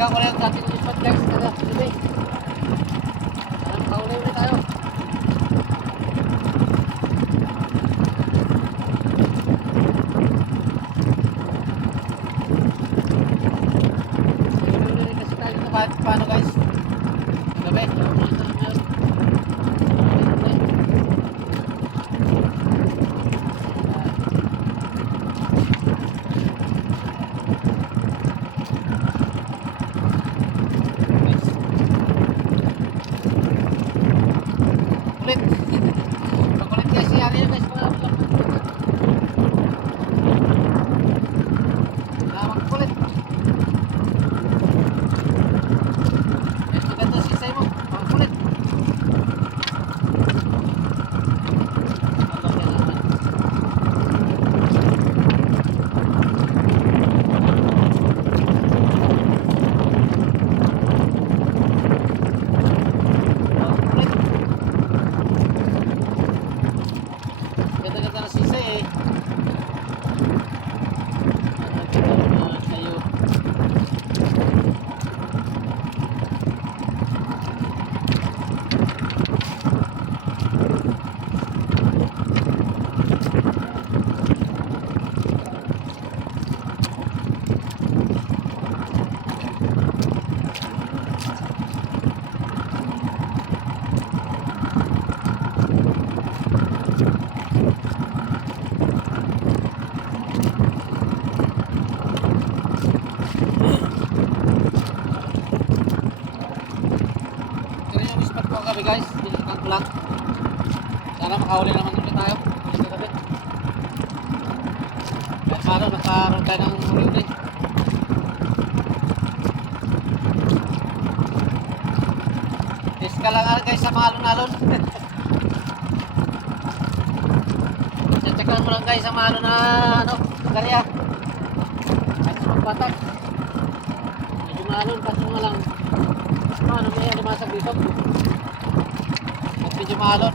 Balikan ko lang yung ating spot guys. Tara, sige. Makauli ulit tayo. Uli kasi tayo na paano guys? Gabi. Ulit. Pakulit kasi ano yun guys. Lamang kulit. Guys, maganda sisay mo. Pakulit. Ganda-ganda na sisay eh. Tayo. Ito yung spot ko kami guys. Bilikan ko lang. Sana makahuli naman ulit tayo. Gabi. Kahit paano nakaroon tayo ng huli. Iska lang guys sa mga alon-alon. Check lang mo lang guys sa mga alon na ano, karya. Kahit sa magbatak. Medyo maalon kasi nga lang. Ano mo yan, lumasag dito. At medyo maalon.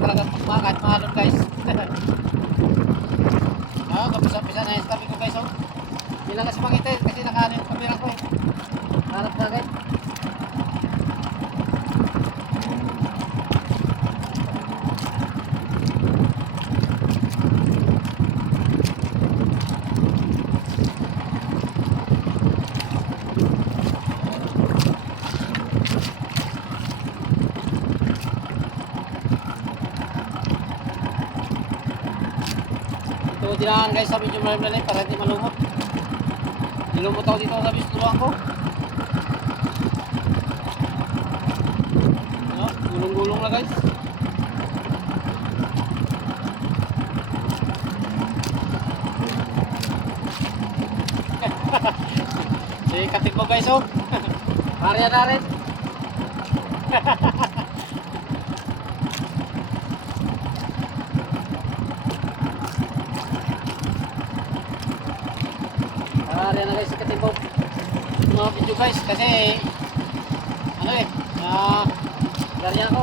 Talagang magmakan, maalon guys. Kapisa-pisa na yung tabi ko guys. Hindi lang kasi makita kasi nakaano yung kamera ko eh. Harap na guys. Ito dinaan guys sa medyo malamdalim para hindi malumot. Nilumot ako dito sa bistuluan ko. No, gulong-gulong na guys. Katik ko guys oh. Parya na rin. Parya na guys, katik ko. Mga video guys kasi ano eh, garya ako.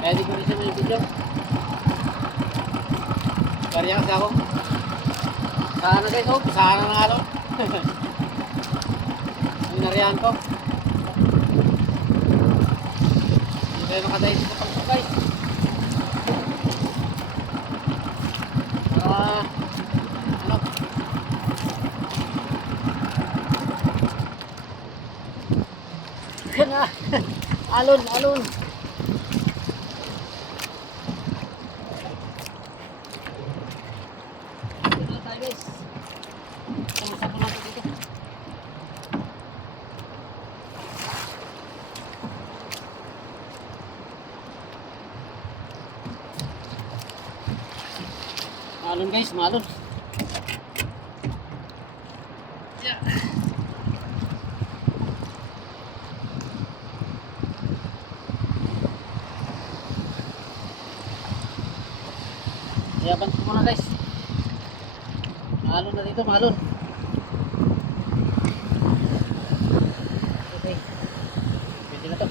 Kaya di ko rin siya may video. Garya kasi ako. Sana guys, oh, sana na alon. Ang nariyan ko. Hindi tayo makadayin dito pang guys. Ano? Yan na. Alon, alon. Guys, kamusta po natin dito? Malon guys, malon. Yeah. Yaban ko muna guys. Malon na dito, malon. Okay. Pwede na to.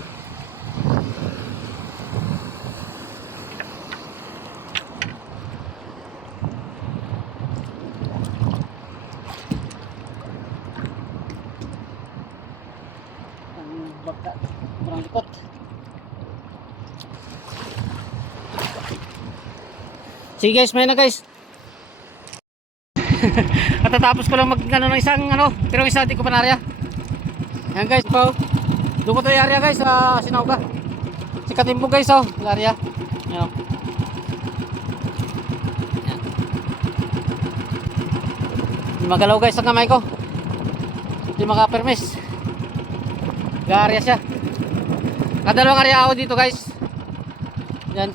Ang baka, kurang likot. Sige guys, may na guys. Katatapos ko lang mag ano ng isang ano, pero isa di ko pa na-area. Ayan guys, po. Doon ko tayo area guys sa Sinauga. Si Katimbo guys oh, area. Ayan. Ayan. Hindi magalaw guys ang kamay ko. Hindi makapermis. Ga-area siya. Kadalawang area ako dito guys. Yan.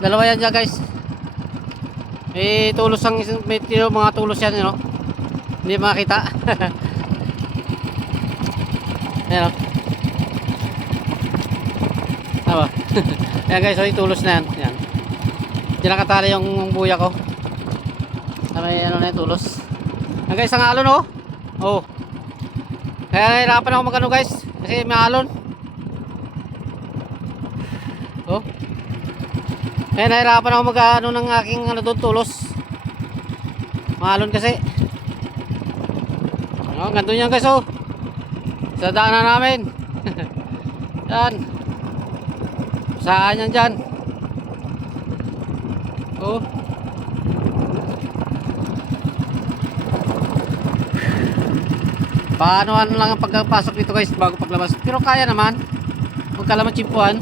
Dalawa yan dyan guys. May tulos ang may mga tulos yan, you know? Hindi makita. Ayan o. Tama. Ayan guys, so yung tulos na yan. Ayan. Diyan nakatali yung buya ko. May ano na yung tulos. Ayan guys, ang alon o. Oh. Kaya nahirapan ako magano guys. Kasi may alon. Oh. Kaya nahirapan ako mag-ano ng aking ano doon, tulos. Mahalon kasi. Ano, ganito yan guys oh. Sa daanan namin. Yan. Saan yan dyan? Oh. Paano ano lang ang pagpasok dito guys bago paglabas. Pero kaya naman. Huwag ka lang matsimpuan.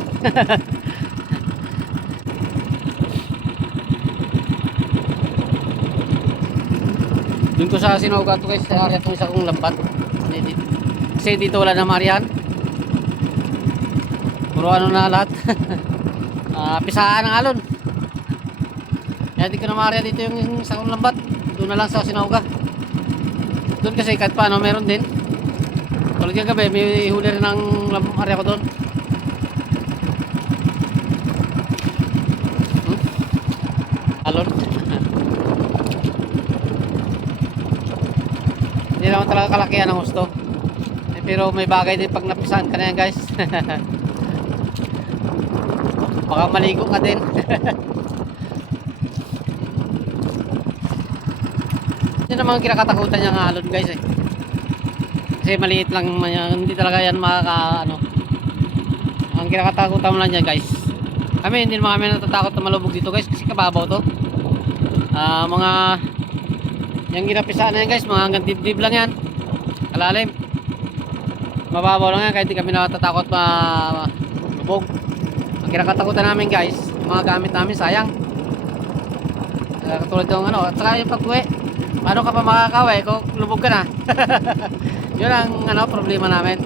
Doon ko sa Sinauga to guys, sa area itong isa kong lambat. Kasi dito wala na marihan. Puro ano na lahat. Pisaan ng alon. Kaya di ko na marihan dito yung isa kong lambat. Doon na lang sa Sinauga. Doon kasi kahit paano meron din. Tulad yung gabi, may huli rin ng area ko doon. Alon. Hindi naman talaga kalakihan ng husto. Pero may bagay din pag napisaan ka na yan guys. Baka maligo ka din. Hindi naman kinakatakutan yung alon guys eh. Kasi maliit lang, hindi talaga yan makaka ano. Ang kinakatakutan mo lang yan guys. Kami hindi naman kami natatakot na malubog dito guys. Kasi kababaw to. Mga yung ginapisaan na yan guys, mga hanggang dibdib lang yan. Kalalim. Mababaw lang yan, kahit di kami natatakot malubog. Ang kinakatakutan namin guys, mga gamit namin sayang. Katulad yung ano, at saka yung pag-uwi. Paano ka pa makakawi kung lubog ka na? Yun ang ano, problema namin.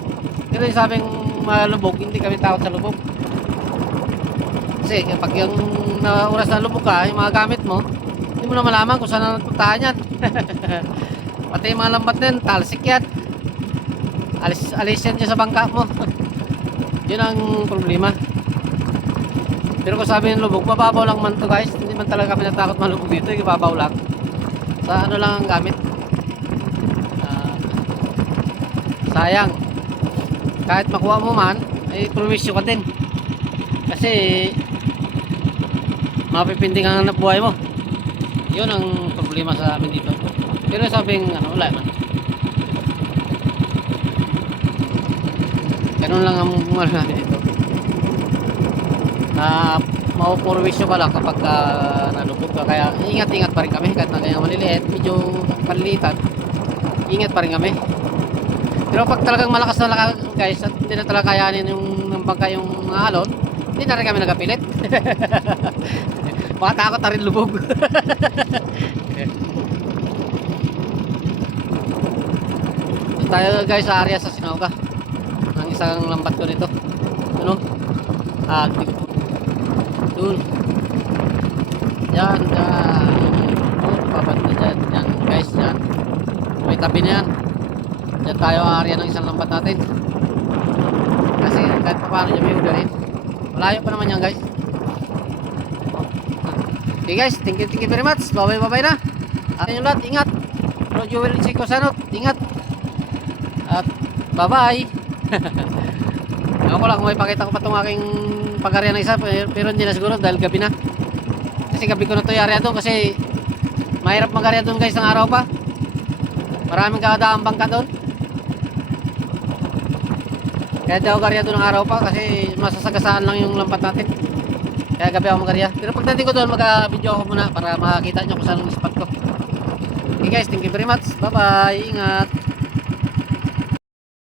Pero yung sabing malubog, hindi kami takot sa lubog. Kasi pag yung oras na lubog ka, yung mga gamit mo, hindi mo na malaman kung saan na nagpuntahan yan. Pati yung mga lambat din, talsik yan. Alis yan dyan sa bangka mo. Yun ang problema. Pero kung sabi ng lubog, mababaw lang man to guys. Hindi man talaga kami natakot malubog dito, ibabaw lang. Sa ano lang ang gamit. Sayang. Kahit makuha mo man, ay promisyo ka din. Kasi mapipinding ang buhay mo. Yun ang problema sa amin dito. Pero sabing ano, wala man. Ganun lang ang mga natin dito. Maupurwisyo ka lang kapag nalubog ka. Kaya ingat-ingat pa rin kami. Kahit na kaya maliliit, medyo palilitan, ingat pa rin kami. Pero pag talagang malakas na lakas guys, at hindi na talaga kayanin yung bangka yung mga alon, hindi na rin kami nagapilit. Makatakot na rin lubog. Doon tayo guys sa area sa Sinauga. Ang isang lambat ko nito. Ano? Doon. Yan, yan. Oh, pabat na dyan. Yan guys, yan. May tabi na yan. Yan tayo ang area ng isang lambat natin. Kasi kahit pa paano niya may ugarin. Malayo pa naman yan guys. Okay guys, thank you very much. Bye bye na. Ayun lahat, ingat. Bro Joel Chico Sanot, ingat. At bye-bye. Ako lang, may pakita ko pa itong aking pag-area na isa, pero hindi na siguro dahil gabi na. Kasi gabi ko na ito i-area doon kasi mahirap mag-area doon guys ng araw pa. Maraming kakadaang bangka doon. Kaya di ako mag-area doon ng araw pa kasi masasagasaan lang yung lampat natin. Kaya gabi ako mag-area. Pero pagdating ko doon, mag-video ako muna para makakita nyo kung saan ang spot ko. Okay guys, thank you very much. Bye-bye. Ingat.